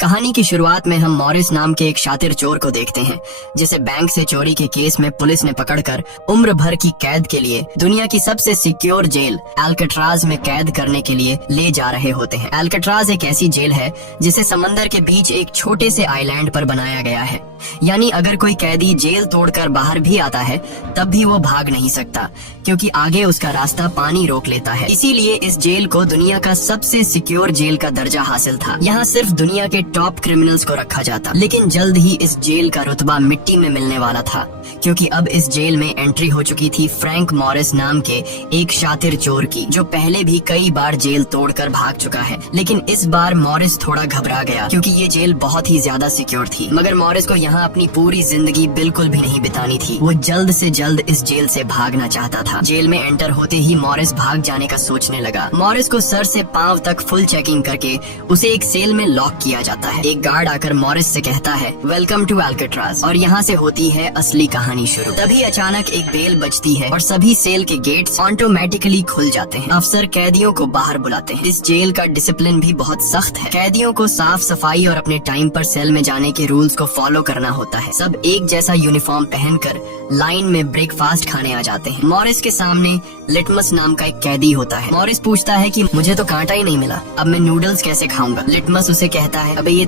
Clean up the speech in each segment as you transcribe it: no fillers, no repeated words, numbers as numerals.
कहानी की शुरुआत में हम मॉरिस नाम के एक शातिर चोर को देखते हैं जिसे बैंक से चोरी के केस में पुलिस ने पकड़कर उम्र भर की कैद के लिए दुनिया की सबसे सिक्योर जेल अल्काट्राज में कैद करने के लिए ले जा रहे होते हैं। अल्काट्राज एक ऐसी जेल है जिसे समंदर के बीच एक छोटे से आइलैंड पर बनाया गया है, यानी अगर कोई कैदी जेल तोड़कर बाहर भी आता है तब भी वो भाग नहीं सकता क्योंकि आगे उसका रास्ता पानी रोक लेता है। इसीलिए इस जेल को दुनिया का सबसे सिक्योर जेल का दर्जा हासिल था। यहाँ सिर्फ दुनिया के टॉप क्रिमिनल्स को रखा जाता, लेकिन जल्द ही इस जेल का रुतबा मिट्टी में मिलने वाला था क्योंकि अब इस जेल में एंट्री हो चुकी थी फ्रैंक मॉरिस नाम के एक शातिर चोर की, जो पहले भी कई बार जेल तोड़कर भाग चुका है। लेकिन इस बार मॉरिस थोड़ा घबरा गया क्योंकि ये जेल बहुत ही ज्यादा सिक्योर थी। मगर मॉरिस को यहाँ अपनी पूरी जिंदगी बिल्कुल भी नहीं बितानी थी। वो जल्द से जल्द इस जेल से भागना चाहता था। जेल में एंटर होते ही मॉरिस भाग जाने का सोचने लगा। मॉरिस को सर से पांव तक फुल चेकिंग करके उसे एक सेल में लॉक किया जाता है। एक गार्ड आकर मॉरिस से कहता है, वेलकम टू अल्काट्राज, और यहाँ से होती है असली कहानी शुरू। तभी अचानक एक बेल बजती है और सभी सेल के गेट्स ऑटोमेटिकली खुल जाते हैं। अफसर कैदियों को बाहर बुलाते हैं। इस जेल का डिसिप्लिन भी बहुत सख्त है। कैदियों को साफ सफाई और अपने टाइम पर सेल में जाने के रूल्स को फॉलो करना होता है। सब एक जैसा यूनिफॉर्म पहनकर लाइन में ब्रेकफास्ट खाने आ जाते हैं। मॉरिस के सामने लिटमस नाम का एक कैदी होता है। मॉरिस पूछता है कि मुझे तो कांटा ही नहीं मिला, अब मैं नूडल्स कैसे खाऊंगा। लिटमस उसे कहता है, अबे ये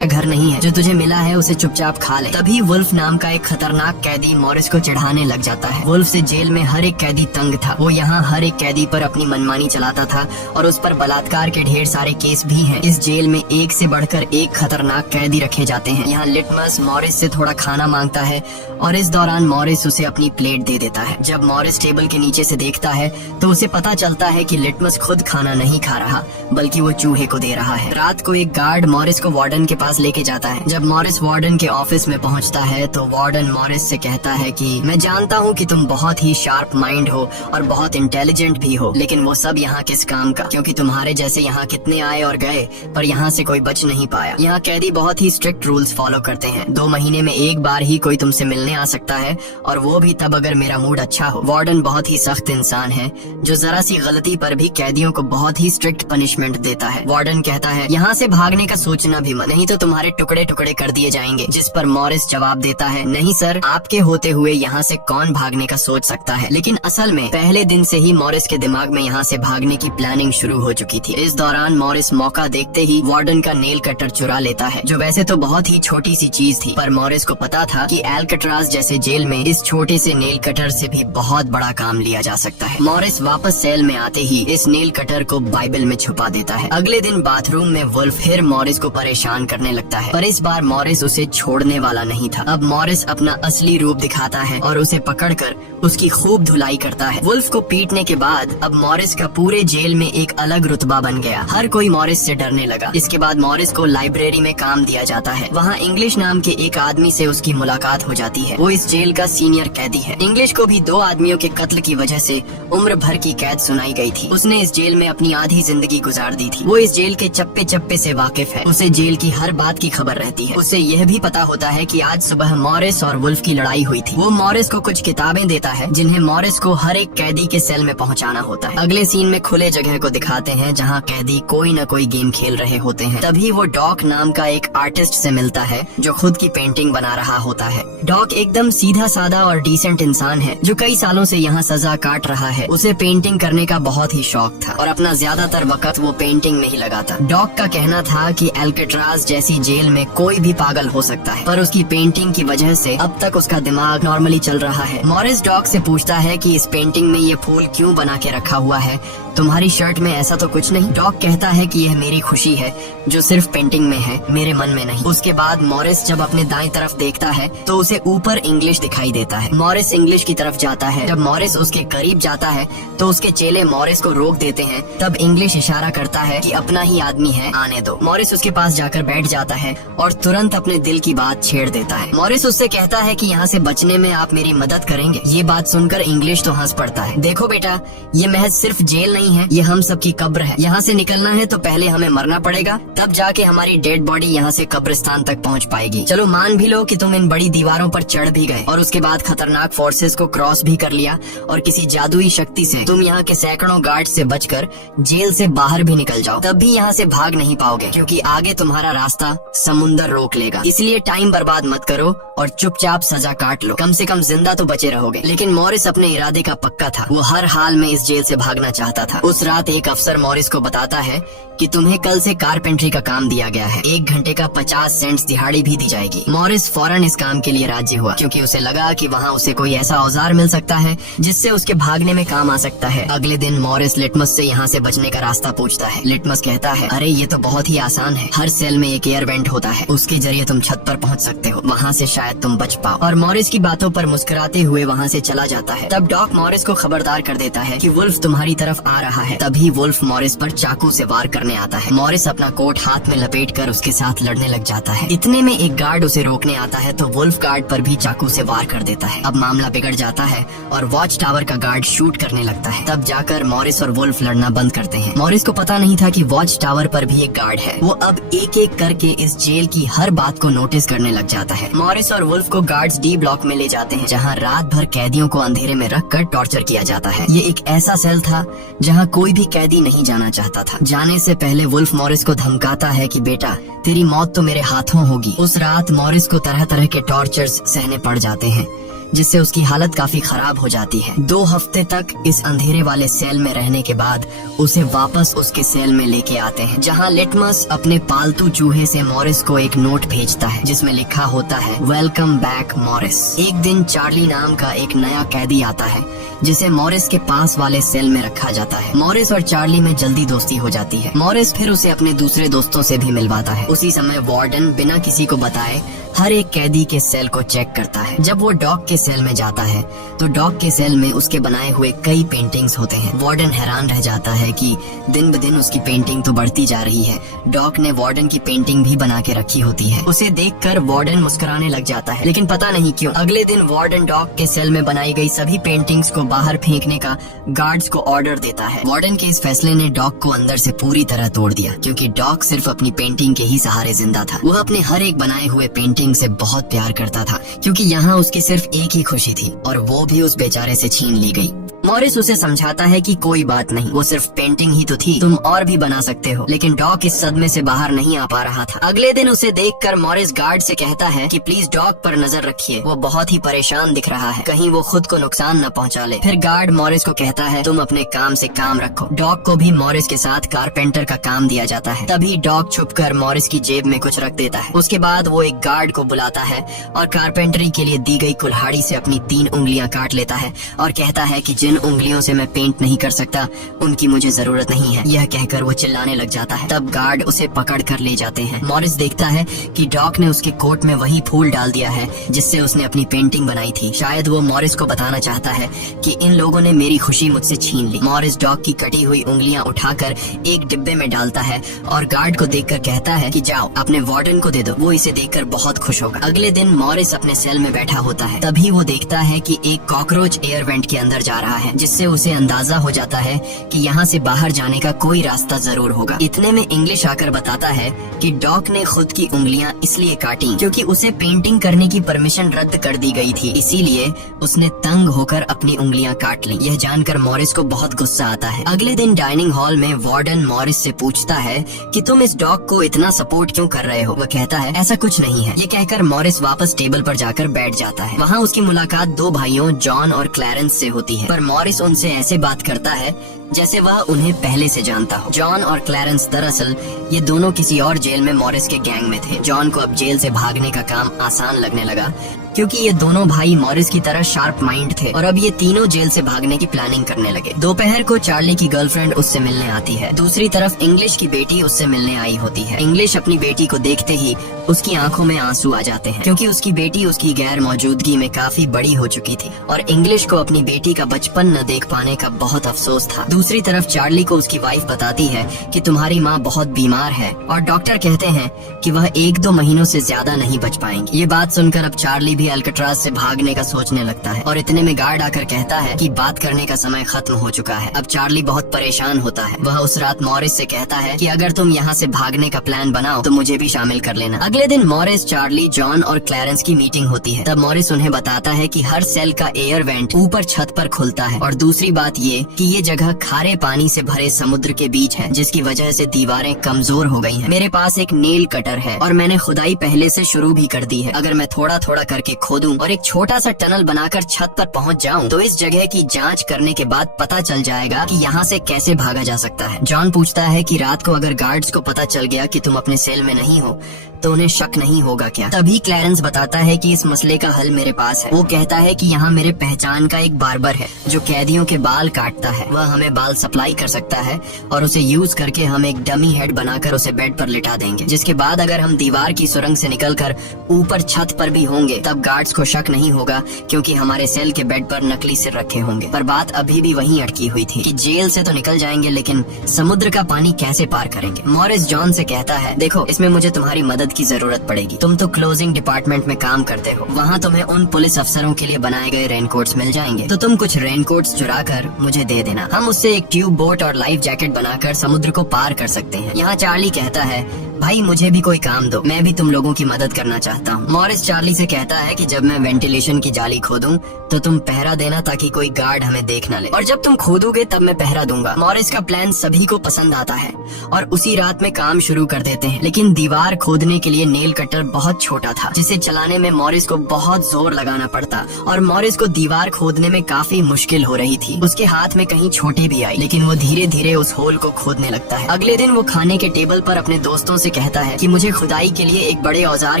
घर नहीं है, जो तुझे मिला है उसे चुपचाप खा ले। तभी वुल्फ नाम का एक खतरनाक कैदी मॉरिस को चिढ़ाने लग जाता है। वुल्फ से जेल में हर एक कैदी तंग था। वो यहाँ हर एक कैदी पर अपनी मनमानी चलाता था और उस पर बलात्कार के ढेर सारे केस भी हैं। इस जेल में एक से बढ़कर एक खतरनाक कैदी रखे जाते हैं। यहाँ लिटमस मॉरिस से थोड़ा खाना मांगता है और इस दौरान मॉरिस उसे अपनी प्लेट दे देता है। जब मॉरिस टेबल के नीचे से देखता है तो उसे पता चलता है कि लिटमस खुद खाना नहीं खा रहा बल्कि वो चूहे को दे रहा है। रात को एक गार्ड मॉरिस को वार्डन के पास लेके जाता है। जब मॉरिस वार्डन के ऑफिस में पहुंचता है तो वार्डन मॉरिस से कहता है कि मैं जानता हूं कि तुम बहुत ही शार्प माइंड हो और बहुत इंटेलिजेंट भी हो, लेकिन वो सब यहाँ किस काम का, क्योंकि तुम्हारे जैसे यहाँ कितने आए और गए पर यहाँ से कोई बच नहीं पाया। यहाँ कैदी बहुत ही स्ट्रिक्ट रूल्स फॉलो करते हैं। 2 महीने में एक बार ही कोई तुमसे मिलने आ सकता है और वो भी तब अगर मेरा मूड अच्छा हो। वार्डन बहुत ही सख्त इंसान है जो जरा सी गलती पर भी कैदियों को बहुत ही स्ट्रिक्ट पनिशमेंट देता है। वार्डन कहता है, यहाँ से भागने का सोचना भी मत, नहीं तो तुम्हारे टुकड़े टुकड़े कर दिए जाएंगे। जिस पर मॉरिस जवाब देता है, नहीं सर, आपके होते हुए यहाँ से कौन भागने का सोच सकता है। लेकिन असल में पहले दिन से ही मॉरिस के दिमाग में यहाँ से भागने की प्लानिंग शुरू हो चुकी थी। इस दौरान मॉरिस मौका देखते ही वार्डन का नेल कटर चुरा लेता है, जो वैसे तो बहुत ही छोटी सी चीज थी, पर मॉरिस को पता था कि अल्काट्राज जैसे जेल में इस छोटे से नेल कटर से भी बहुत बड़ा काम लिया जा सकता है। मॉरिस वापस सेल में आते ही इस नेल कटर को बाइबल में छुपा देता है। अगले दिन बाथरूम में वुल्फ फिर मॉरिस को परेशान करने लगता है, पर इस बार मॉरिस उसे छोड़ने वाला नहीं था। अब मॉरिस अपना असली रूप दिखाता है और उसे पकड़कर उसकी खूब धुलाई करता है। वुल्फ को पीटने के बाद अब मॉरिस का पूरे जेल में एक अलग रुतबा बन गया। हर कोई मॉरिस से डरने लगा। इसके बाद मॉरिस को लाइब्रेरी में काम दिया जाता है। वहाँ इंग्लिश नाम के एक आदमी से उसकी मुलाकात हो जाती है। वो इस जेल का सीनियर कैदी है। इंग्लिश को भी 2 आदमियों के कत्ल की वजह से उम्र भर की कैद सुनाई गई थी। उसने इस जेल में अपनी आधी जिंदगी गुजार दी थी। वो इस जेल के चप्पे चप्पे से वाकिफ है। उसे जेल की हर बात की खबर रहती है। उसे यह भी पता होता है कि आज सुबह मॉरिस और वुल्फ की लड़ाई हुई थी। वो मॉरिस को कुछ किताबें देता है जिन्हें मॉरिस को हर एक कैदी के सेल में पहुंचाना होता है। अगले सीन में खुले जगह को दिखाते हैं जहां कैदी कोई न कोई गेम खेल रहे होते हैं। तभी वो डॉक नाम का एक आर्टिस्ट से मिलता है जो खुद की पेंटिंग बना रहा होता है। डॉक एकदम सीधा साधा और डिसेंट इंसान है जो कई सालों से यहाँ सजा काट रहा है। उसे पेंटिंग करने का बहुत ही शौक था और अपना ज्यादातर वक्त वो पेंटिंग में ही लगाता। डॉक का कहना था कि अल्काट्राज जैसी जेल में कोई भी पागल हो सकता है, पर उसकी पेंटिंग की वजह से अब तक उसका दिमाग नॉर्मली चल रहा है। मॉरिस डॉक से पूछता है कि इस पेंटिंग में ये फूल क्यों बना के रखा हुआ है, तुम्हारी शर्ट में ऐसा तो कुछ नहीं। डॉक कहता है कि यह मेरी खुशी है जो सिर्फ पेंटिंग में है, मेरे मन में नहीं। उसके बाद मॉरिस जब अपने दाएं तरफ देखता है तो उसे ऊपर इंग्लिश दिखाई देता है। मॉरिस इंग्लिश की तरफ जाता है। जब मॉरिस उसके करीब जाता है तो उसके चेले मॉरिस को रोक देते हैं। तब इंग्लिश इशारा करता है कि अपना ही आदमी है, आने दो। मॉरिस उसके पास जाकर बैठ जाता है और तुरंत अपने दिल की बात छेड़ देता है। मॉरिस उससे कहता है कि यहाँ से बचने में आप मेरी मदद करेंगे। ये बात सुनकर इंग्लिश तो हंस पड़ता है। देखो बेटा, ये महज सिर्फ जेल नहीं नहीं है, ये हम सबकी कब्र है। यहाँ से निकलना है तो पहले हमें मरना पड़ेगा, तब जाके हमारी डेड बॉडी यहाँ से कब्रिस्तान तक पहुँच पाएगी। चलो मान भी लो कि तुम इन बड़ी दीवारों पर चढ़ भी गए और उसके बाद खतरनाक फोर्सेस को क्रॉस भी कर लिया और किसी जादुई शक्ति से तुम यहाँ के सैकड़ों गार्ड से बचकर जेल से बाहर भी निकल जाओ, तब भी यहाँ से भाग नहीं पाओगे क्योंकि आगे तुम्हारा रास्ता समुंदर रोक लेगा। इसलिए टाइम बर्बाद मत करो और चुपचाप सजा काट लो, कम से कम जिंदा तो बचे रहोगे। लेकिन मॉरिस अपने इरादे का पक्का था, वो हर हाल में इस जेल से भागना चाहता था। उस रात एक अफसर मॉरिस को बताता है कि तुम्हें कल से कारपेंट्री का काम दिया गया है, 1 घंटे का 50 सेंट्स दिहाड़ी भी दी जाएगी। मॉरिस फौरन इस काम के लिए राजी हुआ क्योंकि उसे लगा कि वहाँ उसे कोई ऐसा औजार मिल सकता है जिससे उसके भागने में काम आ सकता है। अगले दिन मॉरिस लिटमस से यहाँ से बचने का रास्ता पूछता है। लिटमस कहता है, अरे ये तो बहुत ही आसान है, हर सेल में एक एयर वेंट होता है, उसके जरिए तुम छत पर पहुँच सकते हो, वहाँ से शायद तुम बच पाओ। और मॉरिस की बातों पर मुस्कुराते हुए वहाँ से चला जाता है। तब डॉक मॉरिस को खबरदार कर देता है कि वुल्फ तुम्हारी तरफ आ रहा है। तभी वुल्फ मॉरिस पर चाकू से वार करने आता है। मॉरिस अपना कोट हाथ में लपेटकर उसके साथ लड़ने लग जाता है। इतने में एक गार्ड उसे रोकने आता है तो वुल्फ गार्ड पर भी चाकू से वार कर देता है। अब मामला बिगड़ जाता है और वॉच टावर का गार्ड शूट करने लगता है। तब जाकर मॉरिस और वुल्फ लड़ना बंद करते हैं। मॉरिस को पता नहीं था कि वॉच टावर पर भी एक गार्ड है। वो अब एक एक करके इस जेल की हर बात को नोटिस करने लग जाता है। मॉरिस और वुल्फ को गार्ड्स डी ब्लॉक में ले जाते हैं जहाँ रात भर कैदियों को अंधेरे में रखकर टॉर्चर किया जाता है। ये एक ऐसा सेल था जहाँ कोई भी कैदी नहीं जाना चाहता था। जाने से पहले वुल्फ मॉरिस को धमकाता है कि बेटा तेरी मौत तो मेरे हाथों होगी। उस रात मॉरिस को तरह तरह के टॉर्चर्स सहने पड़ जाते हैं जिससे उसकी हालत काफी खराब हो जाती है। 2 हफ्ते तक इस अंधेरे वाले सेल में रहने के बाद उसे वापस उसके सेल में लेके आते हैं जहां लिटमस अपने पालतू चूहे से मॉरिस को एक नोट भेजता है जिसमें लिखा होता है, वेलकम बैक मॉरिस। एक दिन चार्ली नाम का एक नया कैदी आता है जिसे मॉरिस के पास वाले सेल में रखा जाता है। मॉरिस और चार्ली में जल्दी दोस्ती हो जाती है। मॉरिस फिर उसे अपने दूसरे दोस्तों से भी मिलवाता है। उसी समय वार्डन बिना किसी को बताए हर एक कैदी के सेल को चेक करता है। जब वो डॉग के सेल में जाता है तो डॉग के सेल में उसके बनाए हुए कई पेंटिंग्स होते हैं। वार्डन हैरान रह जाता है कि दिन ब दिन उसकी पेंटिंग तो बढ़ती जा रही है। डॉग ने वार्डन की पेंटिंग भी बना के रखी होती है। उसे देखकर वार्डन मुस्कुराने लग जाता है, लेकिन पता नहीं क्यों अगले दिन वार्डन डॉग के सेल में बनाई गई सभी पेंटिंग्स को बाहर फेंकने का गार्ड्स को ऑर्डर देता है। वार्डन के इस फैसले ने डॉग को अंदर से पूरी तरह तोड़ दिया क्योंकि डॉग सिर्फ अपनी पेंटिंग के ही सहारे जिंदा था। वह अपने हर एक बनाए हुए पेंटिंग से बहुत प्यार करता था क्योंकि यहाँ उसकी सिर्फ एक ही खुशी थी और वो भी उस बेचारे से छीन ली गई। मॉरिस उसे समझाता है कि कोई बात नहीं, वो सिर्फ पेंटिंग ही तो थी, तुम और भी बना सकते हो। लेकिन डॉग इस सदमे से बाहर नहीं आ पा रहा था। अगले दिन उसे देखकर मॉरिस गार्ड से कहता है कि प्लीज डॉग पर नजर रखिए, वो बहुत ही परेशान दिख रहा है, कहीं वो खुद को नुकसान न पहुंचा ले। फिर गार्ड मॉरिस को कहता है तुम अपने काम से काम रखो। डॉग को भी मॉरिस के साथ कारपेंटर का काम दिया जाता है। तभी डॉग छुपकर मॉरिस की जेब में कुछ रख देता है। उसके बाद वो एक गार्ड को बुलाता है और कारपेंटरी के लिए दी गई कुल्हाड़ी से अपनी 3 उंगलियां काट लेता है और कहता है कि जिन उंगलियों से मैं पेंट नहीं कर सकता उनकी मुझे जरूरत नहीं है। यह कहकर वो चिल्लाने लग जाता है। तब गार्ड उसे पकड़ कर ले जाते हैं। मॉरिस देखता है कि डॉग ने उसके कोट में वही फूल डाल दिया है जिससे उसने अपनी पेंटिंग बनाई थी। शायद वो मॉरिस को बताना चाहता है कि इन लोगों ने मेरी खुशी मुझसे छीन ली। मॉरिस डॉग की कटी हुई उंगलियां उठाकर एक डिब्बे में डालता है और गार्ड को देखकर कहता है कि जाओ अपने वार्डन को दे दो, वो इसे देखकर बहुत खुश होगा। अगले दिन मॉरिस अपने सेल में बैठा होता है। तभी वो देखता है कि एक कॉकरोच एयर वेंट के अंदर जा रहा है जिससे उसे अंदाजा हो जाता है कि यहाँ से बाहर जाने का कोई रास्ता जरूर होगा। इतने में इंग्लिश आकर बताता है कि डॉग ने खुद की उंगलियां इसलिए काटी क्योंकि उसे पेंटिंग करने की परमिशन रद्द कर दी गई थी, इसीलिए उसने तंग होकर अपनी उंगलियां काट ली। यह जानकर मॉरिस को बहुत गुस्सा आता है। अगले दिन डाइनिंग हॉल में वार्डन मॉरिस से पूछता है कि तुम इस डॉग को इतना सपोर्ट क्यों कर रहे हो। वह कहता है ऐसा कुछ नहीं है। ये कहकर मॉरिस वापस टेबल पर जाकर बैठ जाता है। वहाँ उसकी मुलाकात 2 भाइयों जॉन और क्लैरेंस से होती है, पर मॉरिस उनसे ऐसे बात करता है जैसे वह उन्हें पहले से जानता हो। जॉन और क्लैरेंस दरअसल ये दोनों किसी और जेल में मॉरिस के गैंग में थे। जॉन को अब जेल से भागने का काम आसान लगने लगा क्योंकि ये दोनों भाई मॉरिस की तरह शार्प माइंड थे और अब ये तीनों जेल से भागने की प्लानिंग करने लगे। दोपहर को चार्ली की गर्लफ्रेंड उससे मिलने आती है। दूसरी तरफ इंग्लिश की बेटी उससे मिलने आई होती है। इंग्लिश अपनी बेटी को देखते ही उसकी आंखों में आंसू आ जाते हैं क्योंकि उसकी बेटी उसकी गैर मौजूदगी में काफी बड़ी हो चुकी थी और इंग्लिश को अपनी बेटी का बचपन न देख पाने का बहुत अफसोस था। दूसरी तरफ चार्ली को उसकी वाइफ बताती है कि तुम्हारी माँ बहुत बीमार है और डॉक्टर कहते हैं कि वह 1-2 महीनों से ज्यादा नहीं बच पाएंगी। ये बात सुनकर अब चार्ली भी भी अल्काट्राज से भागने का सोचने लगता है और इतने में गार्ड आकर कहता है कि बात करने का समय खत्म हो चुका है। अब चार्ली बहुत परेशान होता है। वह उस रात मॉरिस से कहता है कि अगर तुम यहाँ से भागने का प्लान बनाओ तो मुझे भी शामिल कर लेना। अगले दिन मॉरिस, चार्ली, जॉन और क्लैरेंस की मीटिंग होती है। तब मॉरिस उन्हें बताता है कि हर सेल का एयर वेंट ऊपर छत पर खुलता है और दूसरी बात ये कि ये जगह खारे पानी से भरे समुद्र के बीच है, जिसकी वजह से दीवारें कमजोर हो गई हैं। मेरे पास एक नेल कटर है और मैंने खुदाई पहले से शुरू भी कर दी है। अगर मैं थोड़ा थोड़ा करके खोदूं और एक छोटा सा टनल बनाकर छत पर पहुंच जाऊं तो इस जगह की जांच करने के बाद पता चल जाएगा कि यहाँ से कैसे भागा जा सकता है। जॉन पूछता है कि रात को अगर गार्ड्स को पता चल गया कि तुम अपने सेल में नहीं हो तो उन्हें शक नहीं होगा क्या? तभी क्लैरेंस बताता है कि इस मसले का हल मेरे पास है। वो कहता है कि यहाँ मेरे पहचान का एक बार्बर है जो कैदियों के बाल काटता है। वह हमें बाल सप्लाई कर सकता है और उसे यूज करके हम एक डमी हेड बनाकर उसे बेड पर लिटा देंगे, जिसके बाद अगर हम दीवार की सुरंग से निकलकर ऊपर छत पर भी होंगे तब गार्ड्स को शक नहीं होगा क्योंकि हमारे सेल के बेड पर नकली सिर रखे होंगे। पर बात अभी भी वहीं अटकी हुई थी कि जेल से तो निकल जाएंगे लेकिन समुद्र का पानी कैसे पार करेंगे? मॉरिस जॉन से कहता है, देखो इसमें मुझे तुम्हारी मदद की जरूरत पड़ेगी। तुम तो क्लोजिंग डिपार्टमेंट में काम करते हो, वहाँ तुम्हें उन पुलिस अफसरों के लिए बनाए गए रेनकोट्स मिल जाएंगे, तो तुम कुछ रेनकोट्स चुरा कर मुझे दे देना। हम उससे एक ट्यूब बोट और लाइफ जैकेट बनाकर समुद्र को पार कर सकते हैं। यहाँ चार्ली कहता है, भाई मुझे भी कोई काम दो, मैं भी तुम लोगों की मदद करना चाहता हूँ। मॉरिस चार्ली से कहता है कि जब मैं वेंटिलेशन की जाली खोदूं तो तुम पहरा देना ताकि कोई गार्ड हमें देख न ले, और जब तुम खोदोगे तब मैं पहरा दूंगा। मॉरिस का प्लान सभी को पसंद आता है और उसी रात में काम शुरू कर देते हैं। लेकिन दीवार खोदने के लिए नेल कटर बहुत छोटा था, जिसे चलाने में मॉरिस को बहुत जोर लगाना पड़ता और मॉरिस को दीवार खोदने में काफी मुश्किल हो रही थी। उसके हाथ में कहीं छोटे भी आई, लेकिन वो धीरे धीरे उस होल को खोदने लगता है। अगले दिन वो खाने के टेबल पर अपने दोस्तों से कहता है कि मुझे खुदाई के लिए एक बड़े औजार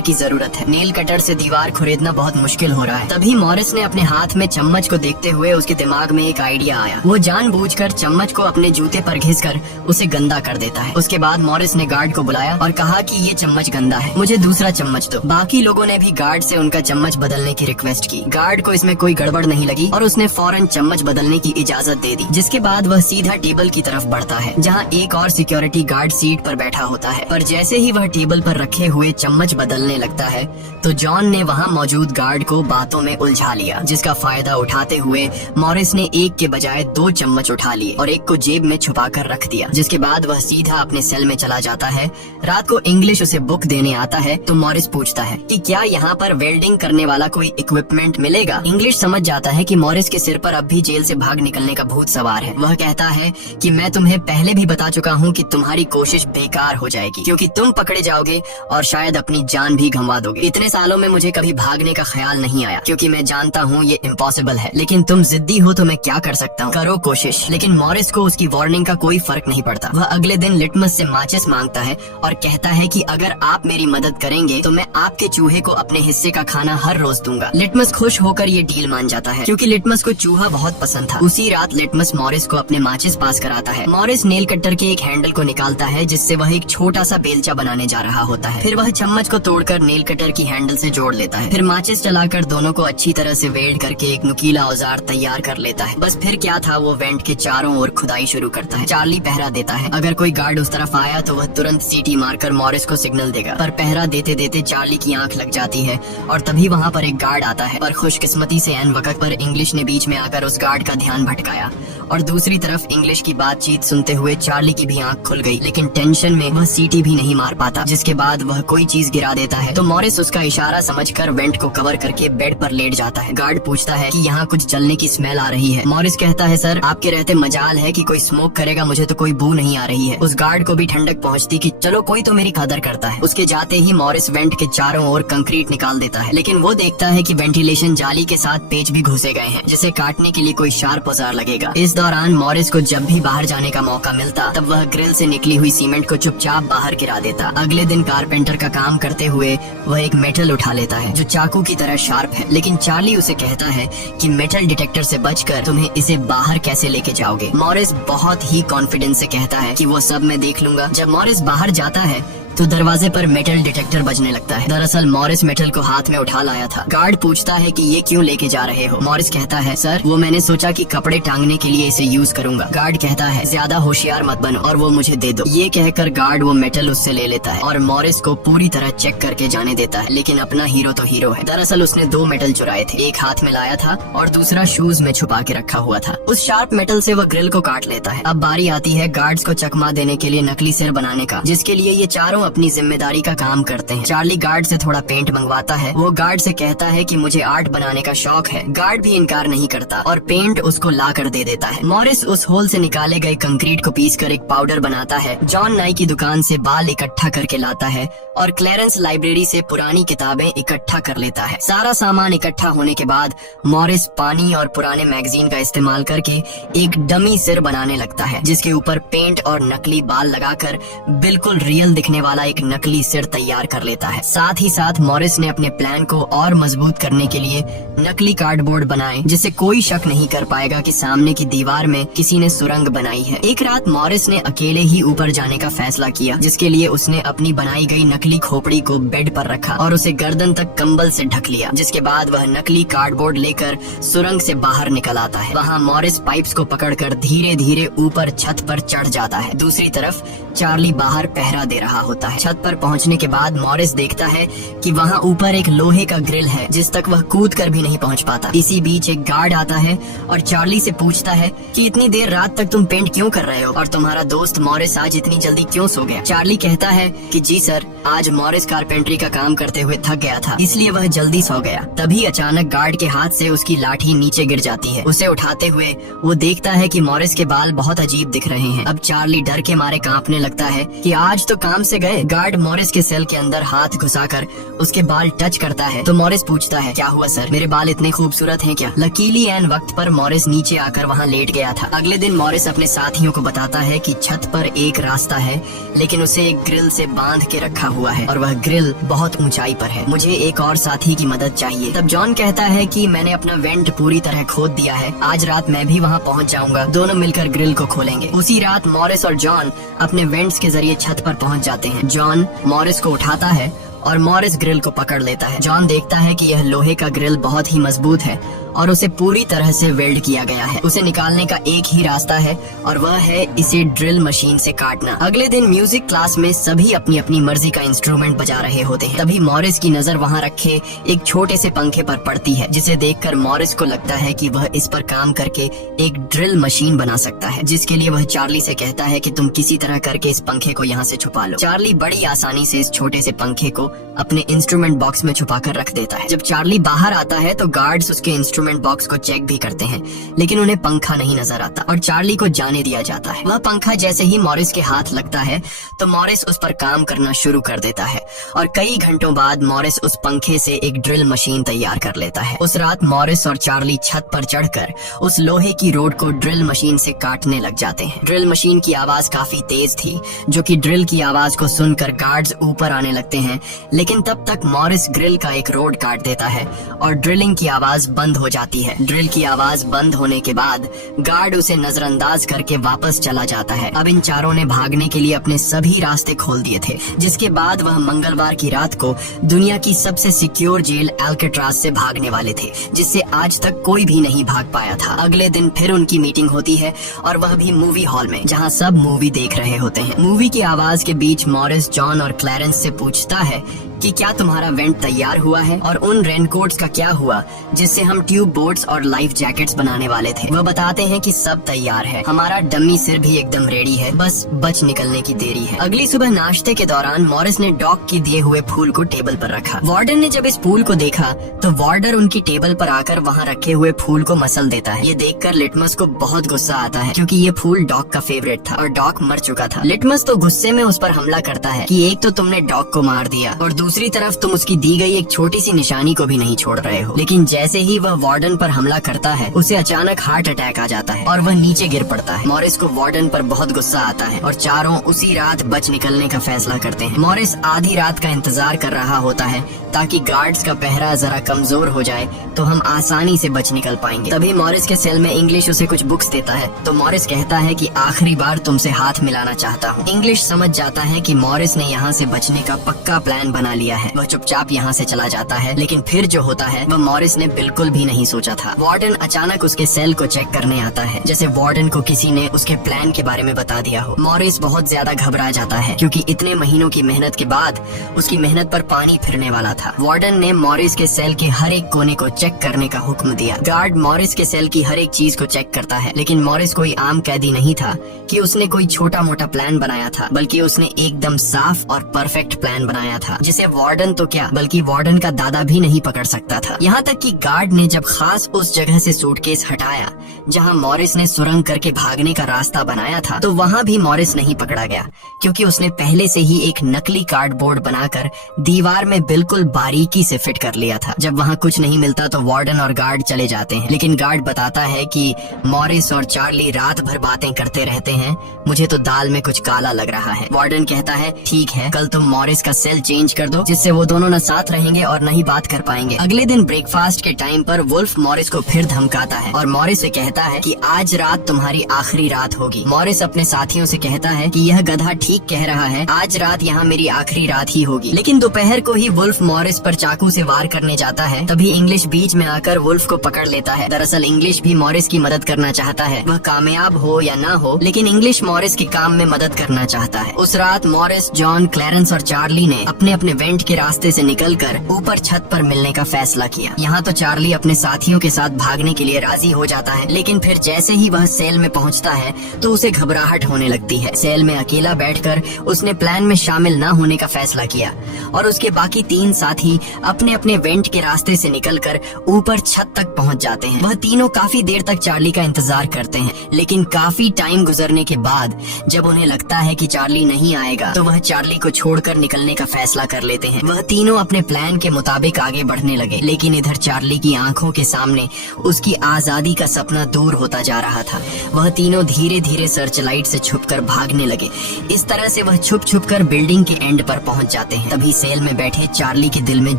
की जरूरत है। नेल कटर से दीवार खुरेदना बहुत मुश्किल हो रहा है। तभी मॉरिस ने अपने हाथ में चम्मच को देखते हुए उसके दिमाग में एक आइडिया आया। वो जानबूझकर चम्मच को अपने जूते पर घिसकर उसे गंदा कर देता है। उसके बाद मॉरिस ने गार्ड को बुलाया और कहा कि ये चम्मच गंदा है, मुझे दूसरा चम्मच दो। बाकी लोगों ने भी गार्ड से उनका चम्मच बदलने की रिक्वेस्ट की। गार्ड को इसमें कोई गड़बड़ नहीं लगी और उसने फौरन चम्मच बदलने की इजाजत दे दी, जिसके बाद वह सीधा टेबल की तरफ बढ़ता है जहाँ एक और सिक्योरिटी गार्ड सीट पर बैठा होता है। पर जैसे ही वह टेबल पर रखे हुए चम्मच बदलने लगता है तो जॉन ने वहाँ मौजूद गार्ड को बातों में उलझा लिया, जिसका फायदा उठाते हुए मॉरिस ने एक के बजाय दो चम्मच उठा लिए और एक को जेब में छुपा कर रख दिया, जिसके बाद वह सीधा अपने सेल में चला जाता है। रात को इंग्लिश उसे बुक देने आता है तो मॉरिस पूछता है कि क्या यहाँ पर वेल्डिंग करने वाला कोई इक्विपमेंट मिलेगा? इंग्लिश समझ जाता है कि मॉरिस के सिर पर अब भी जेल से भाग निकलने का भूत सवार है। वह कहता है कि मैं तुम्हें पहले भी बता चुका हूँ कि तुम्हारी कोशिश बेकार हो जाएगी क्योंकि तुम पकड़े जाओगे और शायद अपनी जान भी गंवा दोगे। इतने सालों में मुझे कभी भागने का ख्याल नहीं आया क्योंकि मैं जानता हूँ ये इम्पॉसिबल है, लेकिन तुम जिद्दी हो तो मैं क्या कर सकता हूँ, करो कोशिश। लेकिन मॉरिस को उसकी वार्निंग का कोई फर्क नहीं पड़ता। वह अगले दिन लिटमस से माचिस मांगता है और कहता है कि अगर आप मेरी मदद करेंगे तो मैं आपके चूहे को अपने हिस्से का खाना हर रोज दूंगा। लिटमस खुश होकर ये डील मान जाता है क्योंकि लिटमस को चूहा बहुत पसंद था। उसी रात लिटमस मॉरिस को अपने माचिस पास कराता है। मॉरिस नेल कटर के एक हैंडल को निकालता है जिससे वह एक छोटा सा बेलचा बनाने जा रहा होता है। फिर वह चम्मच को तोड़कर नेल कटर की हैंडल से जोड़ लेता है। फिर माचिस चलाकर दोनों को अच्छी तरह से वेल्ड करके एक नुकीला औजार तैयार कर लेता है। बस फिर क्या था, वो वेंट के चारों ओर खुदाई शुरू करता है। चार्ली पहरा देता है। अगर कोई गार्ड उस तरफ आया तो वह तुरंत सीटी मारकर मॉरिस को सिग्नल देगा। पर पहरा देते देते चार्ली की आंख लग जाती है और तभी वहाँ पर एक गार्ड आता है। पर खुशकिस्मती से ऐन वक्त पर इंग्लिश ने बीच में आकर उस गार्ड का ध्यान भटकाया और दूसरी तरफ इंग्लिश की बातचीत सुनते हुए चार्ली की भी आंख खुल गई, लेकिन टेंशन में वह सीटी भी नहीं मार पाता। जिसके बाद वह कोई चीज गिरा देता है तो मॉरिस उसका इशारा समझकर वेंट को कवर करके बेड पर लेट जाता है। गार्ड पूछता है कि यहाँ कुछ जलने की स्मेल आ रही है। मॉरिस कहता है, सर आपके रहते मजाल है कि कोई स्मोक करेगा, मुझे तो कोई बू नहीं आ रही है। उस गार्ड को भी ठंडक पहुँचती कि चलो कोई तो मेरी कदर करता है। उसके जाते ही मॉरिस वेंट के चारों ओर कंक्रीट निकाल देता है, लेकिन वो देखता है कि वेंटिलेशन जाली के साथ पेच भी घुसे गए हैं जिसे काटने के लिए कोई शार्प औजार लगेगा। इस दौरान मॉरिस को जब भी बाहर जाने का मौका मिलता तब वह ग्रिल से निकली हुई सीमेंट को चुपचाप बाहर गिरा देता। अगले दिन कारपेंटर का काम करते हुए वह एक मेटल उठा लेता है जो चाकू की तरह शार्प है, लेकिन चार्ली उसे कहता है कि मेटल डिटेक्टर से बचकर तुम्हें इसे बाहर कैसे लेके जाओगे। मॉरिस बहुत ही कॉन्फिडेंस से कहता है कि वो सब मैं देख लूंगा। जब मॉरिस बाहर जाता है तो दरवाजे पर मेटल डिटेक्टर बजने लगता है। दरअसल मॉरिस मेटल को हाथ में उठा लाया था। गार्ड पूछता है कि ये क्यों लेके जा रहे हो? मॉरिस कहता है, सर वो मैंने सोचा कि कपड़े टांगने के लिए इसे यूज करूंगा। गार्ड कहता है, ज्यादा होशियार मत बनो और वो मुझे दे दो। ये कहकर गार्ड वो मेटल उससे ले लेता है और मॉरिस को पूरी तरह चेक करके जाने देता है। लेकिन अपना हीरो तो हीरो है। दरअसल उसने 2 मेटल चुराए थे, एक हाथ में लाया था और दूसरा शूज में छुपा के रखा हुआ था। उस शार्प मेटल से वह ग्रिल को काट लेता है। अब बारी आती है गार्ड्स को चकमा देने के लिए नकली सिर बनाने का, जिसके लिए ये चारों अपनी जिम्मेदारी का काम करते हैं। चार्ली गार्ड से थोड़ा पेंट मंगवाता है। वो गार्ड से कहता है कि मुझे आर्ट बनाने का शौक है। गार्ड भी इनकार नहीं करता और पेंट उसको ला कर दे देता है। मॉरिस उस होल से निकाले गए कंक्रीट को पीस कर एक पाउडर बनाता है। जॉन नाई की दुकान से बाल इकट्ठा करके लाता है और क्लेरेंस लाइब्रेरी से पुरानी किताबें इकट्ठा कर लेता है। सारा सामान इकट्ठा होने के बाद मॉरिस पानी और पुराने मैगजीन का इस्तेमाल करके एक डमी सिर बनाने लगता है, जिसके ऊपर पेंट और नकली बाल लगाकर बिल्कुल रियल दिखने वाला एक नकली सिर तैयार कर लेता है। साथ ही साथ मॉरिस ने अपने प्लान को और मजबूत करने के लिए नकली कार्डबोर्ड बनाए, जिससे कोई शक नहीं कर पाएगा कि सामने की दीवार में किसी ने सुरंग बनाई है। एक रात मॉरिस ने अकेले ही ऊपर जाने का फैसला किया, जिसके लिए उसने अपनी बनाई गई नकली खोपड़ी को बेड पर रखा और उसे गर्दन तक कंबल से ढक लिया। जिसके बाद वह नकली कार्डबोर्ड लेकर सुरंग से बाहर निकल आता है। वहाँ मॉरिस पाइप्स को पकड़कर धीरे धीरे ऊपर छत पर चढ़ जाता है। दूसरी तरफ चार्ली बाहर पहरा दे रहा होता है। छत पर पहुँचने के बाद मॉरिस देखता है कि वहाँ ऊपर एक लोहे का ग्रिल है, जिस तक वह कूद कर भी नहीं पहुँच पाता। इसी बीच एक गार्ड आता है और चार्ली से पूछता है कि इतनी देर रात तक तुम पेंट क्यों कर रहे हो और तुम्हारा दोस्त मॉरिस आज इतनी जल्दी क्यों सो गया? चार्ली कहता है कि जी सर, आज मॉरिस कारपेंट्री का काम करते हुए थक गया था, इसलिए वह जल्दी सो गया। तभी अचानक गार्ड के हाथ से उसकी लाठी नीचे गिर जाती है। उसे उठाते हुए वो देखता है कि मॉरिस के बाल बहुत अजीब दिख रहे हैं। अब चार्ली डर के मारे कांपने लगता है कि आज तो काम से गए। गार्ड मॉरिस के सेल के अंदर हाथ घुसाकर उसके बाल टच करता है तो मॉरिस पूछता है, क्या हुआ सर, मेरे बाल इतने खूबसूरत हैं क्या? लकीली एन वक्त पर मॉरिस नीचे आकर वहाँ लेट गया था। अगले दिन मॉरिस अपने साथियों को बताता है कि छत पर एक रास्ता है, लेकिन उसे एक ग्रिल से बांध के रखा हुआ है और वह ग्रिल बहुत ऊंचाई पर है। मुझे एक और साथी की मदद चाहिए। तब जॉन कहता है कि मैंने अपना वेंट पूरी तरह खोद दिया है, आज रात मैं भी वहाँ पहुँच जाऊंगा, दोनों मिलकर ग्रिल को खोलेंगे। उसी रात मॉरिस और जॉन अपने वेंट्स के जरिए छत पर पहुँच जाते हैं। जॉन मॉरिस को उठाता है और मॉरिस ग्रिल को पकड़ लेता है। जॉन देखता है कि यह लोहे का ग्रिल बहुत ही मजबूत है और उसे पूरी तरह से वेल्ड किया गया है। उसे निकालने का एक ही रास्ता है और वह है इसे ड्रिल मशीन से काटना। अगले दिन म्यूजिक क्लास में सभी अपनी अपनी मर्जी का इंस्ट्रूमेंट बजा रहे होते हैं। तभी मॉरिस की नजर वहाँ रखे एक छोटे से पंखे पर पड़ती है, जिसे देखकर मॉरिस को लगता है कि वह इस पर काम करके एक ड्रिल मशीन बना सकता है, जिसके लिए वह चार्ली से कहता है कि तुम किसी तरह करके इस पंखे को यहाँ से छुपा लो। चार्ली बड़ी आसानी से इस छोटे से पंखे को अपने इंस्ट्रूमेंट बॉक्स में छुपा कर रख देता है। जब चार्ली बाहर आता है तो गार्ड्स उसके इंस्ट्रूमेंट बॉक्स को चेक भी करते हैं, लेकिन उन्हें पंखा नहीं नजर आता और चार्ली को जाने दिया जाता है। वह पंखा जैसे ही मॉरिस के हाथ लगता है तो मॉरिस उस पर काम करना शुरू कर देता है और कई घंटों बाद मॉरिस उस पंखे से एक ड्रिल मशीन तैयार कर लेता है। उस रात मॉरिस और चार्ली छत पर चढ़कर उस लोहे की रोड को ड्रिल मशीन से काटने लग जाते हैं। ड्रिल मशीन की आवाज काफी तेज थी, जो कि ड्रिल की आवाज को सुनकर गार्ड्स ऊपर आने लगते हैं, लेकिन तब तक मॉरिस ग्रिल का एक रोड काट देता है और ड्रिलिंग की आवाज बंद हो जाती है। ड्रिल की आवाज बंद होने के बाद गार्ड उसे नजरअंदाज करके वापस चला जाता है। अब इन चारों ने भागने के लिए अपने सभी रास्ते खोल दिए थे, जिसके बाद वह मंगलवार की रात को दुनिया की सबसे सिक्योर जेल एल्केट्राज से भागने वाले थे, जिससे आज तक कोई भी नहीं भाग पाया था। अगले दिन फिर उनकी मीटिंग होती है और वह भी मूवी हॉल में, जहां सब मूवी देख रहे होते हैं। मूवी की आवाज के बीच मॉरिस जॉन और क्लैरेंस से पूछता है कि क्या तुम्हारा वेंट तैयार हुआ है और उन रेनकोट्स का क्या हुआ जिससे हम ट्यूब बोट्स और लाइफ जैकेट्स बनाने वाले थे। वह बताते हैं कि सब तैयार है, हमारा डमी सिर भी एकदम रेडी है, बस बच निकलने की देरी है। अगली सुबह नाश्ते के दौरान मॉरिस ने डॉग के दिए हुए फूल को टेबल पर रखा। वार्डन ने जब इस फूल को देखा तो वार्डर उनकी टेबल पर आकर वहाँ रखे हुए फूल को मसल देता है। ये देखकर लिटमस को बहुत गुस्सा आता है, क्योंकि ये फूल डॉग का फेवरेट था और डॉग मर चुका था। लिटमस तो गुस्से में उस पर हमला करता है कि एक तो तुमने डॉग को मार दिया और दूसरी तरफ तुम उसकी दी गई एक छोटी सी निशानी को भी नहीं छोड़ रहे हो। लेकिन जैसे ही वह वार्डन पर हमला करता है उसे अचानक हार्ट अटैक आ जाता है और वह नीचे गिर पड़ता है। मॉरिस को वार्डन पर बहुत गुस्सा आता है और चारों उसी रात बच निकलने का फैसला करते हैं। मॉरिस आधी रात का इंतजार कर रहा होता है ताकि गार्ड्स का पहरा जरा कमजोर हो जाए तो हम आसानी से बच निकल पाएंगे। तभी मॉरिस के सेल में इंग्लिश उसे कुछ बुक्स देता है तो मॉरिस कहता है कि आखिरी बार तुमसे हाथ मिलाना चाहता हूँ। इंग्लिश समझ जाता है कि मॉरिस ने यहाँ से बचने का पक्का प्लान बना लिया है। वह चुपचाप यहाँ से चला जाता है, लेकिन फिर जो होता है वह मॉरिस ने बिल्कुल भी नहीं सोचा था। वार्डन अचानक उसके सेल को चेक करने आता है, जैसे वार्डन को किसी ने उसके प्लान के बारे में बता दिया हो। मॉरिस बहुत ज्यादा घबरा जाता है क्योंकि इतने महीनों की मेहनत के बाद उसकी मेहनत पर पानी फिरने वाला था। वार्डन ने मॉरिस के सेल के हर एक कोने को चेक करने का हुक्म दिया। गार्ड मॉरिस के सेल की हर एक चीज को चेक करता है, लेकिन मॉरिस कोई आम कैदी नहीं था कि उसने कोई छोटा मोटा प्लान बनाया था, बल्कि उसने एकदम साफ और परफेक्ट प्लान बनाया था जिसे वार्डन तो क्या बल्कि वार्डन का दादा भी नहीं पकड़ सकता था। यहाँ तक कि गार्ड ने जब खास उस जगह से सूटकेस हटाया जहाँ मॉरिस ने सुरंग करके भागने का रास्ता बनाया था, तो वहाँ भी मॉरिस नहीं पकड़ा गया क्योंकि उसने पहले से ही एक नकली कार्डबोर्ड बनाकर दीवार में बिल्कुल बारीकी से फिट कर लिया था। जब वहाँ कुछ नहीं मिलता तो वार्डन और गार्ड चले जाते हैं, लेकिन गार्ड बताता है कि मॉरिस और चार्ली रात भर बातें करते रहते हैं, मुझे तो दाल में कुछ काला लग रहा है। वार्डन कहता है ठीक है, कल तुम मॉरिस का सेल चेंज कर दो जिससे वो दोनों न साथ रहेंगे और न ही बात कर पाएंगे। अगले दिन ब्रेकफास्ट के टाइम पर वुल्फ मॉरिस को फिर धमकाता है और मॉरिस से कहता है कि आज रात तुम्हारी आखिरी रात होगी। मॉरिस अपने साथियों से कहता है कि यह गधा ठीक कह रहा है, आज रात यहाँ मेरी आखिरी रात ही होगी। लेकिन दोपहर को ही वुल्फ मॉरिस पर चाकू से वार करने जाता है, तभी इंग्लिश बीच में आकर वुल्फ को पकड़ लेता है। दरअसल इंग्लिश भी मॉरिस की मदद करना चाहता है, वह कामयाब हो या ना हो, लेकिन इंग्लिश मॉरिस के काम में मदद करना चाहता है। उस रात मॉरिस, जॉन, क्लैरेंस और चार्ली ने अपने अपने वेंट के रास्ते से निकलकर ऊपर छत पर मिलने का फैसला किया। यहाँ तो चार्ली अपने साथियों के साथ भागने के लिए राजी हो जाता है, लेकिन फिर जैसे ही वह सेल में पहुँचता है तो उसे घबराहट होने लगती है। सेल में अकेला बैठकर उसने प्लान में शामिल न होने का फैसला किया और उसके बाकी 3 साथी अपने अपने वेंट के रास्ते से निकलकर ऊपर छत तक पहुँच जाते हैं। वह तीनों काफी देर तक चार्ली का इंतजार करते हैं, लेकिन काफी टाइम गुजरने के बाद जब उन्हें लगता है कि चार्ली नहीं आएगा तो वह चार्ली को छोड़कर निकलने का फैसला कर लेते हैं। वह तीनों अपने प्लान के मुताबिक आगे बढ़ने लगे, लेकिन इधर चार्ली की आंखों के सामने उसकी आजादी का सपना दूर होता जा रहा था। वह तीनों धीरे धीरे सर्च लाइट से छुपकर भागने लगे। इस तरह से वह छुप छुप कर बिल्डिंग के एंड पर पहुंच जाते हैं। तभी सेल में बैठे चार्ली के दिल में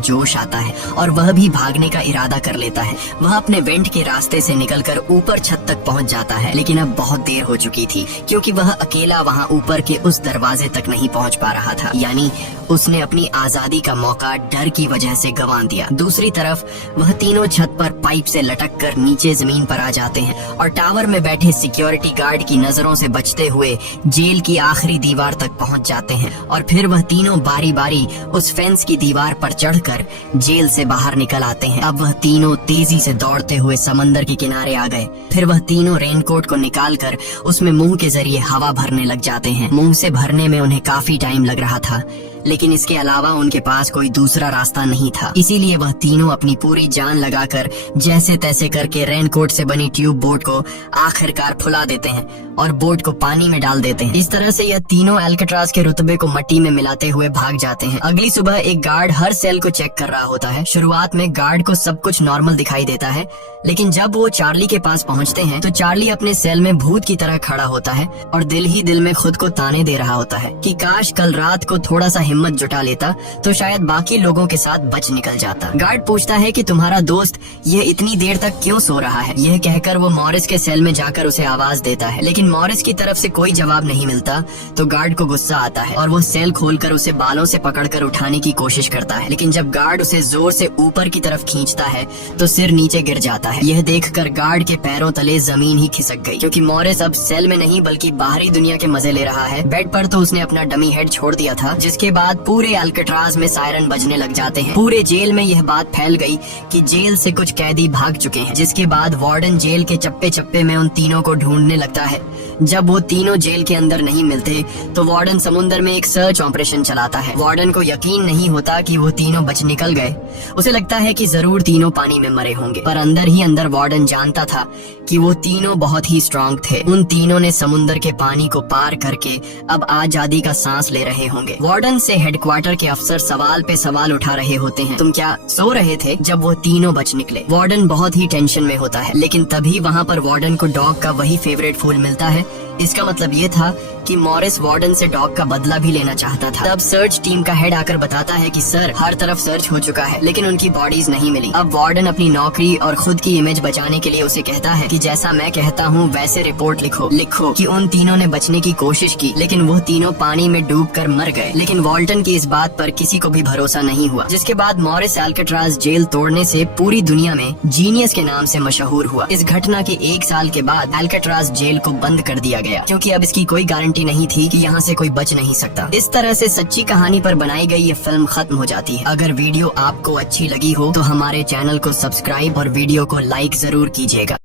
जोश आता है और वह भी भागने का इरादा कर लेता है। वह अपने वेंट के रास्ते से निकलकर ऊपर छत तक पहुंच जाता है, लेकिन अब बहुत देर हो चुकी थी क्योंकि वह अकेला वहां ऊपर के उस दरवाजे तक नहीं पहुंच पा रहा था। यानी उसने अपनी आजादी का मौका डर की वजह से गंवा दिया। दूसरी तरफ वह तीनों छत पर पाइप से लटक कर नीचे जमीन पर आ जाते हैं और टावर में बैठे सिक्योरिटी गार्ड की नजरों से बचते हुए जेल की आखिरी दीवार तक पहुंच जाते हैं। और फिर वह तीनों बारी बारी उस फेंस की दीवार पर चढ़कर जेल से बाहर निकल आते हैं। अब वह तीनों तेजी से दौड़ते हुए समंदर के किनारे आ गए। फिर वह तीनों रेनकोट को निकालकर उसमें मुंह के जरिए हवा भरने लग जाते हैं। मुंह से भरने में उन्हें काफी टाइम लग रहा था, लेकिन इसके अलावा उनके पास कोई दूसरा रास्ता नहीं था। इसीलिए वह तीनों अपनी पूरी जान लगाकर जैसे तैसे करके रेनकोट से बनी ट्यूब बोट को आखिरकार फुला देते हैं और बोट को पानी में डाल देते हैं। इस तरह से यह तीनों अल्काट्राज के रुतबे को मिट्टी में मिलाते हुए भाग जाते हैं। अगली सुबह एक गार्ड हर सेल को चेक कर रहा होता है। शुरुआत में गार्ड को सब कुछ नॉर्मल दिखाई देता है, लेकिन जब वो चार्ली के पास पहुंचते हैं तो चार्ली अपने सेल में भूत की तरह खड़ा होता है और दिल ही दिल में खुद को ताने दे रहा होता है कि काश कल रात को थोड़ा सा हिम्मत जुटा लेता तो शायद बाकी लोगों के साथ बच निकल जाता। गार्ड पूछता है कि तुम्हारा दोस्त ये इतनी देर तक क्यों सो रहा है। यह कहकर वो मॉरिस के सेल में जाकर उसे आवाज देता है, लेकिन मॉरिस की तरफ से कोई जवाब नहीं मिलता तो गार्ड को गुस्सा आता है और वो सेल खोलकर उसे बालों से पकड़कर उठाने की कोशिश करता है। लेकिन जब गार्ड उसे जोर से ऊपर की तरफ खींचता है तो सिर नीचे गिर जाता है। यह देखकर गार्ड के पैरों तले जमीन ही खिसक गई, क्योंकि मॉरिस अब सेल में नहीं बल्कि बाहरी दुनिया के मजे ले रहा है। बेड पर तो उसने अपना डमी हेड छोड़ दिया था, जिसके बाद पूरे अल्काट्राज में सायरन बजने लग जाते हैं। पूरे जेल में यह बात फैल गई कि जेल से कुछ कैदी भाग चुके हैं, जिसके बाद वार्डन जेल के चप्पे चप्पे में उन तीनों को ढूंढने लगता है, जब वो तीनों जेल के अंदर नहीं मिलते तो वार्डन समुद्र में एक सर्च ऑपरेशन चलाता है। वार्डन को यकीन नहीं होता कि वो तीनों बच निकल गए। उसे लगता है कि जरूर तीनों पानी में मरे होंगे, पर अंदर ही अंदर वार्डन जानता था कि वो तीनों बहुत ही स्ट्रांग थे। उन तीनों ने समुद्र के पानी को पार करके अब आजादी का सांस ले रहे होंगे। वार्डन से हेडक्वार्टर के अफसर सवाल पे सवाल उठा रहे होते हैं, तुम क्या सो रहे थे जब वो तीनों बच निकले? वार्डन बहुत ही टेंशन में होता है, लेकिन तभी वहाँ पर वार्डन को डॉग का वही फेवरेट फूल मिलता है। इसका मतलब ये था कि मॉरिस वार्डन से डॉग का बदला भी लेना चाहता था। तब सर्च टीम का हेड आकर बताता है कि सर, हर तरफ सर्च हो चुका है, लेकिन उनकी बॉडीज नहीं मिली। अब वार्डन अपनी नौकरी और खुद की इमेज बचाने के लिए उसे कहता है कि जैसा मैं कहता हूँ वैसे रिपोर्ट लिखो कि उन तीनों ने बचने की कोशिश की, लेकिन वो तीनों पानी में डूबकर मर गए। लेकिन वॉल्टन की इस बात पर किसी को भी भरोसा नहीं हुआ, जिसके बाद मॉरिस अल्काट्राज जेल तोड़ने से पूरी दुनिया में जीनियस के नाम से मशहूर हुआ। इस घटना के 1 साल के बाद अल्काट्राज जेल को बंद कर दिया गया, क्योंकि अब इसकी कोई गारंटी नहीं थी कि यहाँ से कोई बच नहीं सकता। इस तरह से सच्ची कहानी पर बनाई गई ये फिल्म खत्म हो जाती है। अगर वीडियो आपको अच्छी लगी हो तो हमारे चैनल को सब्सक्राइब और वीडियो को लाइक जरूर कीजिएगा।